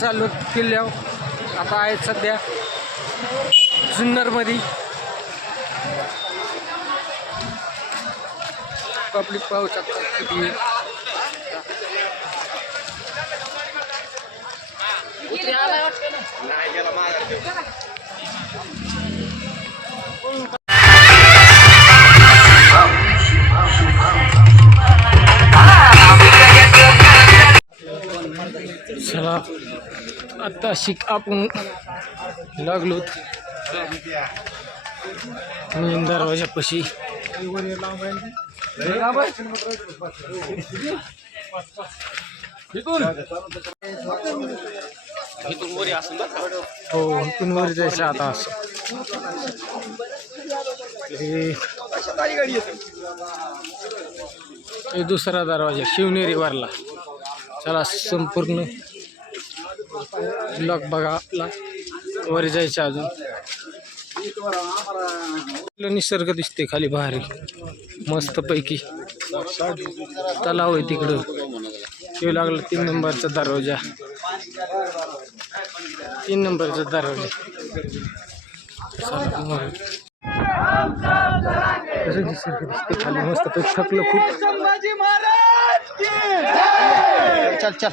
चालू चाललो किल्ल्यावर आता आहेत सध्या जुन्नरमध्ये. पब्लिक पाहू शकता किती आहे. आता शिक आपण लागलो मेन दरवाजापाशी हो इथून वर जायचं आता असं. दुसरा दरवाजा शिवनेरी वरला. चला संपूर्ण ब्लॉक बघा आपला. वर जायचं अजून. निसर्ग दिसते खाली भारी मस्त पैकी तलाव आहे तिकडं. ते लागलं तीन नंबरचा दरवाजा. तीन नंबरचा दरवाजा. कसं दिसते खाली मस्त पैकी थकलं खूप. चल चल.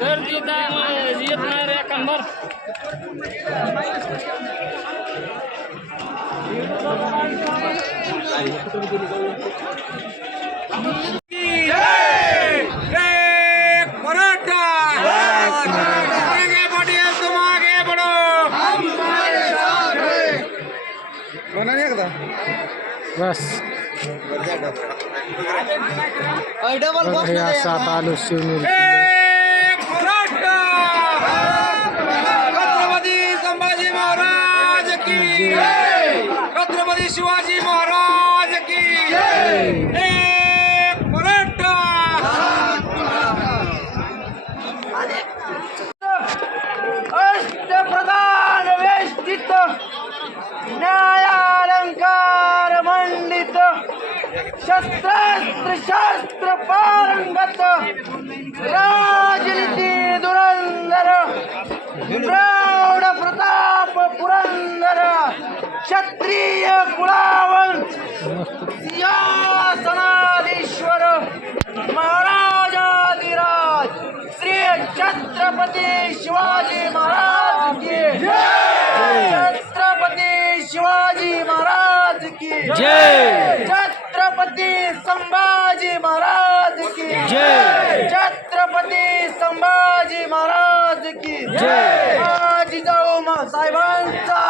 गर्दी गर्दी येत नाही रे कंबर. बस. हे आता आलो शिवनेरी एक मराठा छत्रपती संभाजी महाराज की छत्रपती शिवाजी महाराज की अष्टप्रधान वेष्टित न्यायालंकार मंडित शस्त्रास्त्र शास्त्र पारंगत राजनीती दुरंधर प्रौढ प्रताप पुरंदर क्षत्रिय कुळावंश सिंहासनाधीश्वर महाराजाधिराज श्री छत्रपती शिवाजी महाराज की छत्रपती शिवाजी महाराज की जय! छत्रपती संभाजी महाराज की जय. छत्रपती संभाजी महाराज की जय. जिजाऊ साहेबांचा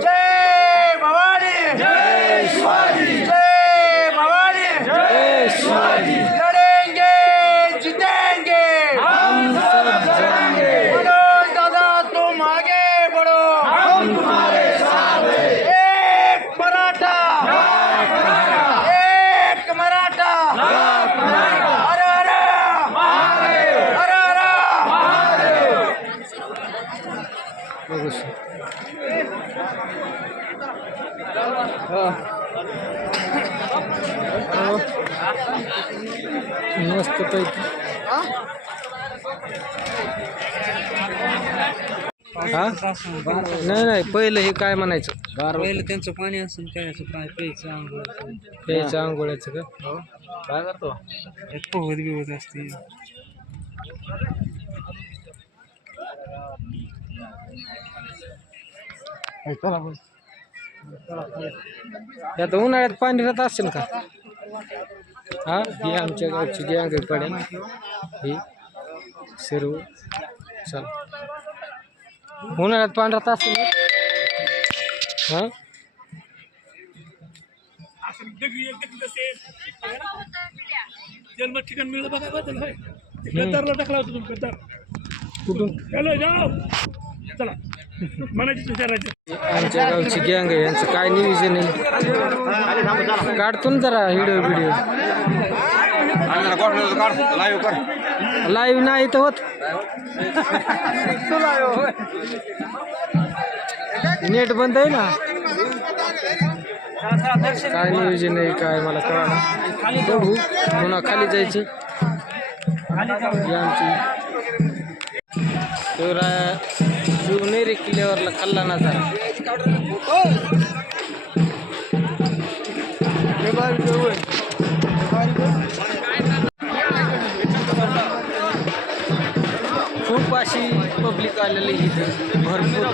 जय भवानी जय शिवाजी जय भवानी जय शिवाजी लढेंगे जीतेंगे मनोज दादा तुम आगे बढ़ो हम तुम्हारे साथ एक मराठा एक मराठा हर हर हर हर बघू शकतो. हा. हो. मस्त पैकी हा? नाही नाही पहिलं हे काय म्हणायचं? पहिलं त्यांचं पाणी असून काय असं काय प्यायचं आंघोळ प्यायचं आंघोळ्याचं का? काय करतो? पोहत बिवत असते. यात उन्हाळ्यात पाणी राहत असेल का? हा ही आमच्या गावची गँग आहे पडेल ही सर्व चल. उन्हाळ्यात असेल ना? हा? जन्म ठिकाण मिळलं बघा बदल होय. गद्दारला टाकला होता तुम्ही गद्दार कुठून? हॅलो जाओ. चला. म्हणायचं विचारायचं. आमच्या गावची गँग आहे यांचं काय नियोजन आहे काढतो ना जरा व्हिडिओ व्हिडिओ लाईव्ह नाही तर होत. नेट बंद आहे ना? काय नियोजन आहे काय मला कळा बघू पुन्हा खाली जायचे. आमची. तर शिवनेरी किल्ल्यावरला खाल्ला ना जरा. खूप अशी पब्लिक आलेली इथे. भरपूर.